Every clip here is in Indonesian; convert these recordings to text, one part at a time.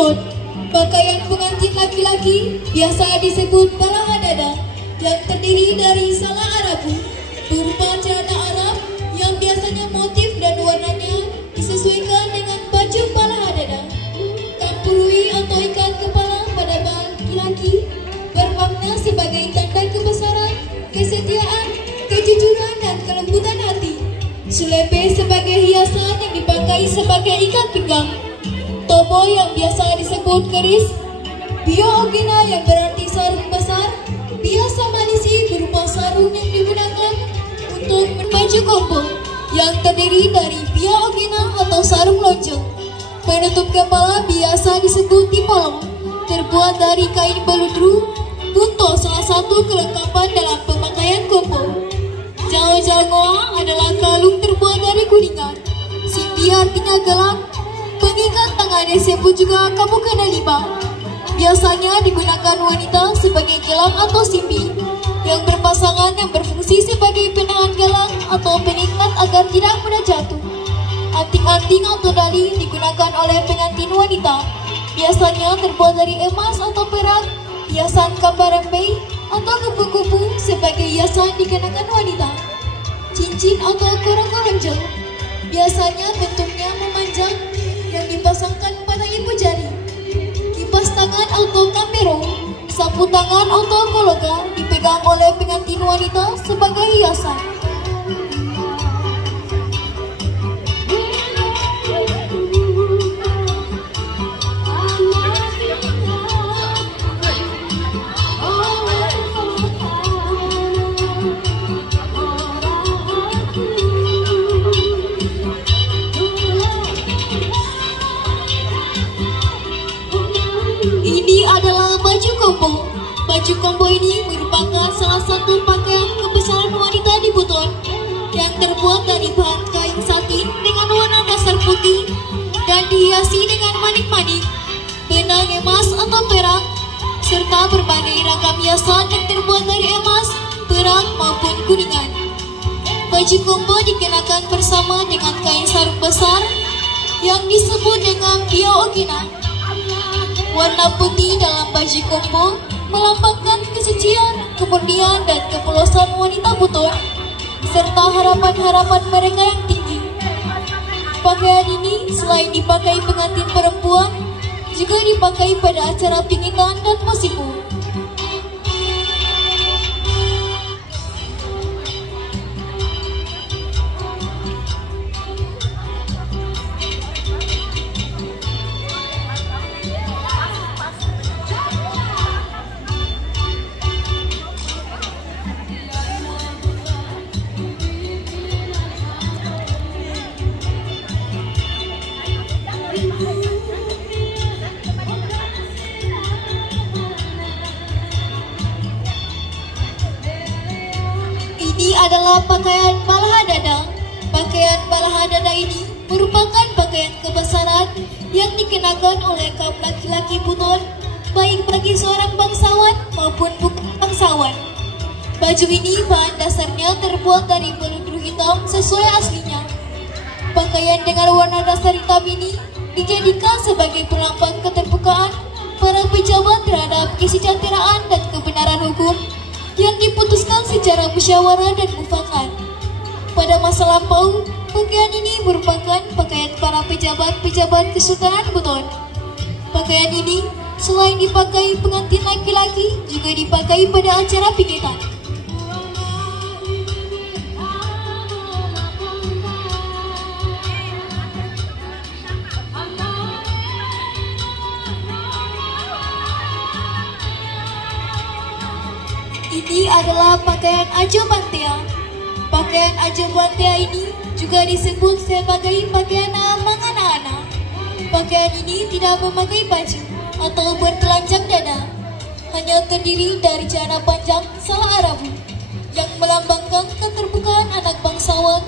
Buton. Pakaian pengantin laki-laki biasa disebut balahadada yang terdiri dari salah Arabu berupa celana Arab yang biasanya motif dan warnanya disesuaikan dengan baju balahadada. Kampurui atau ikat kepala pada laki-laki bermakna sebagai tanda kebesaran, kesetiaan, kejujuran dan kelembutan hati. Sulepe sebagai hiasan yang dipakai sebagai ikat pinggang. Tobo yang biasa disebut keris. Bio ogina yang berarti sarung besar. Biasa malisi berupa sarung yang digunakan untuk baju kombo yang terdiri dari bio ogina atau sarung lonjong. Penutup kepala biasa disebut tipolong, terbuat dari kain beludru. Bunto salah satu kelengkapan dalam pemakaian kombo. Jao-jao adalah kalung terbuat dari kuningan. Sindi artinya gelang. Pengikat tangan disebut juga kamu kena lima. Biasanya digunakan wanita sebagai gelang atau simpi yang berpasangan yang berfungsi sebagai penahan gelang atau pengikat agar tidak mudah jatuh. Anting-anting atau dali digunakan oleh pengantin wanita. Biasanya terbuat dari emas atau perak, hiasan gambar rempey atau kupu-kupu sebagai hiasan dikenakan wanita. Cincin atau korong-korong jauh biasanya bentuknya memanjang yang dipasangkan pada ibu jari. Kipas tangan atau kamero, sapu tangan atau kologa dipegang oleh pengantin wanita sebagai hiasan. Ini adalah baju kombo. Baju kombo ini merupakan salah satu pakaian kebesaran wanita di Buton yang terbuat dari bahan kain satin dengan warna dasar putih dan dihiasi dengan manik-manik, benang emas atau perak, serta berbagai ragam hiasan yang terbuat dari emas, perak maupun kuningan. Baju kombo dikenakan bersama dengan kain sarung besar yang disebut dengan bio ogina. Warna putih dalam baju kombo melambangkan kesucian, kemurnian dan kepolosan wanita Buton serta harapan-harapan mereka yang tinggi. Pakaian ini selain dipakai pengantin perempuan juga dipakai pada acara pingitan dan mosiku. Ini adalah pakaian balahadada. Pakaian balahadada ini merupakan pakaian kebesaran yang dikenakan oleh kaum laki-laki Buton, baik bagi seorang bangsawan maupun bukan bangsawan. Baju ini bahan dasarnya terbuat dari beludru hitam sesuai aslinya. Pakaian dengan warna dasar hitam ini dijadikan sebagai pelambang keterbukaan para pejabat terhadap kesejahteraan dan kebenaran hukum yang diputuskan secara musyawarah dan mufakat. Pada masa lampau, pakaian ini merupakan pakaian para pejabat-pejabat Kesultanan Buton. Pakaian ini selain dipakai pengantin laki-laki juga dipakai pada acara pingitan. Ini adalah pakaian Ajo Bantea. Pakaian Ajo Bantea ini juga disebut sebagai pakaian mangana-ana. Pakaian ini tidak memakai baju atau bertelanjang dada, hanya terdiri dari celana panjang salah Arabu yang melambangkan keterbukaan anak bangsawan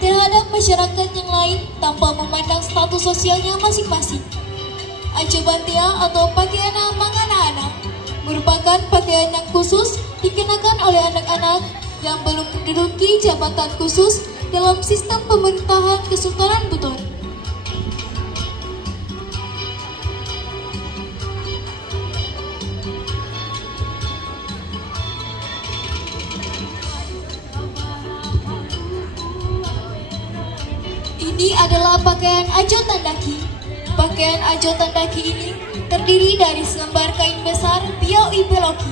terhadap masyarakat yang lain tanpa memandang status sosialnya masing-masing. Ajo Bantea atau pakaian mangana-ana merupakan pakaian yang khusus dikenakan oleh anak-anak yang belum menduduki jabatan khusus dalam sistem pemerintahan Kesultanan Buton. Ini adalah pakaian ajo tandaki. Pakaian ajo tandaki ini terdiri dari selembar kain besar piau ibeloki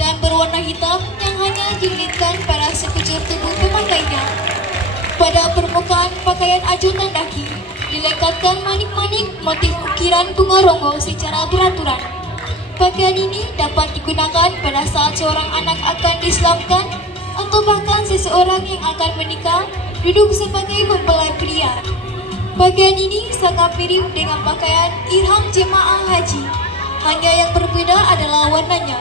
dan berwarna hitam yang hanya dililitkan pada sekujur tubuh pemakainya. Pada permukaan pakaian ajo tandaki dilekatkan manik-manik motif ukiran bunga ronggo secara beraturan. Pakaian ini dapat digunakan pada saat seorang anak akan diislamkan atau bahkan seseorang yang akan menikah duduk sebagai mempelai pria. Pakaian ini sangat mirip dengan pakaian ihram jemaah haji, hanya yang berbeda adalah warnanya.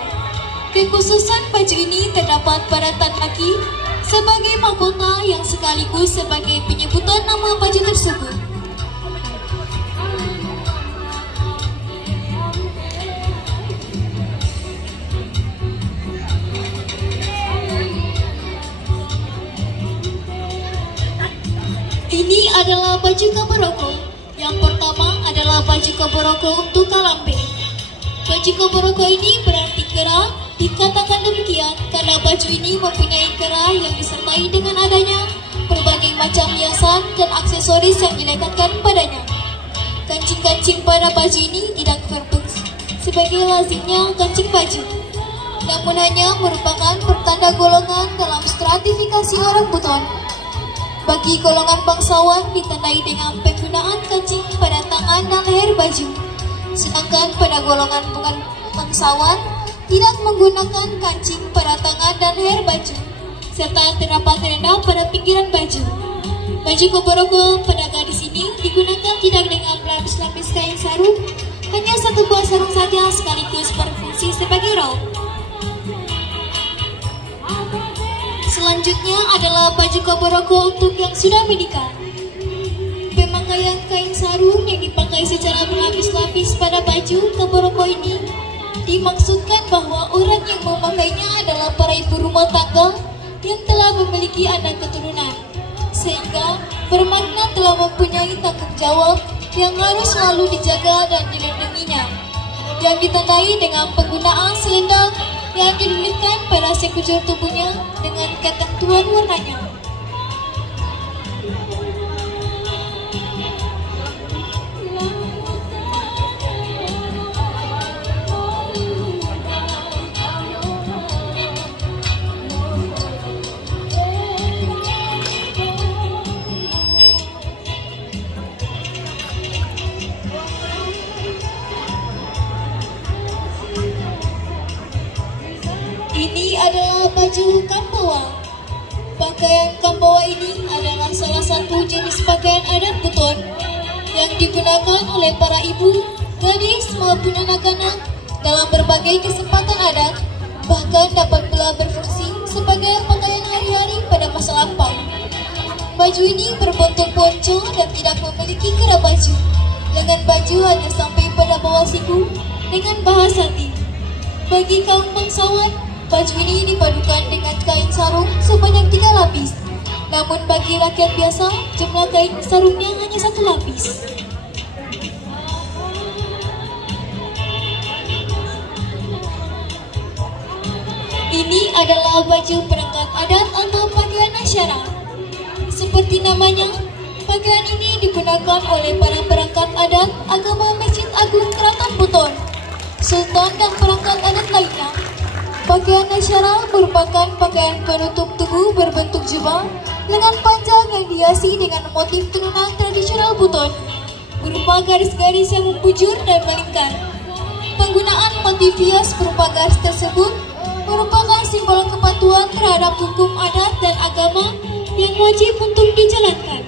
Kekhususan baju ini terdapat pada tandaki sebagai mahkota yang sekaligus sebagai penyebutan nama baju tersebut. Ini adalah baju kaboroko. Yang pertama adalah baju kaboroko untuk kalambe. Baju kaboroko ini berarti kera. Dikatakan demikian karena baju ini mempunyai kera yang disertai dengan adanya berbagai macam hiasan dan aksesoris yang dilekatkan padanya. Kancing-kancing pada baju ini tidak berfungsi sebagai lazimnya kancing baju, namun hanya merupakan pertanda golongan dalam stratifikasi orang buton. Bagi golongan bangsawan ditandai dengan penggunaan kancing pada tangan dan leher baju, sedangkan pada golongan bukan bangsawan tidak menggunakan kancing pada tangan dan leher baju, serta terdapat rendah pada pinggiran baju. Baju kaboroko pada gadis ini digunakan tidak dengan berlapis-lapis kain sarung, hanya satu buah sarung saja sekaligus berfungsi sebagai raut. Selanjutnya adalah baju kaboroko untuk yang sudah menikah. Pemakaian kain sarung yang dipakai secara berlapis-lapis pada baju kaboroko ini dimaksudkan bahwa orang yang memakainya adalah para ibu rumah tangga yang telah memiliki anak keturunan, sehingga bermakna telah mempunyai tanggung jawab yang harus selalu dijaga dan dilindunginya, yang ditandai dengan penggunaan selendang yang dililitkan pada sekujur tubuhnya dengan ketentuan warnanya. Ini adalah baju kambawa. Pakaian kambawa ini adalah salah satu jenis pakaian adat buton yang digunakan oleh para ibu, gadis maupun anak-anak dalam berbagai kesempatan adat, bahkan dapat pula berfungsi sebagai pakaian hari-hari pada masa lampau. Baju ini berbentuk ponco dan tidak memiliki kera baju. Lengan baju hanya sampai pada bawah siku dengan bahasa hati. Bagi kaum bangsawan, baju ini dipadukan dengan kain sarung sebanyak 3 lapis. Namun bagi rakyat biasa, jumlah kain sarungnya hanya 1 lapis. Ini adalah baju perangkat adat atau pakaian asyara. Seperti namanya, pakaian ini digunakan oleh para perangkat adat agama Masjid Agung Keraton Buton, sultan dan perangkat adat lainnya. Pakaian asyara merupakan pakaian penutup tubuh berbentuk jubah, lengan panjang yang dihiasi dengan motif tenunan tradisional Buton, berupa garis-garis yang membujur dan melingkar. Penggunaan motif hias berupa garis tersebut merupakan simbol kepatuhan terhadap hukum adat dan agama yang wajib untuk dijalankan.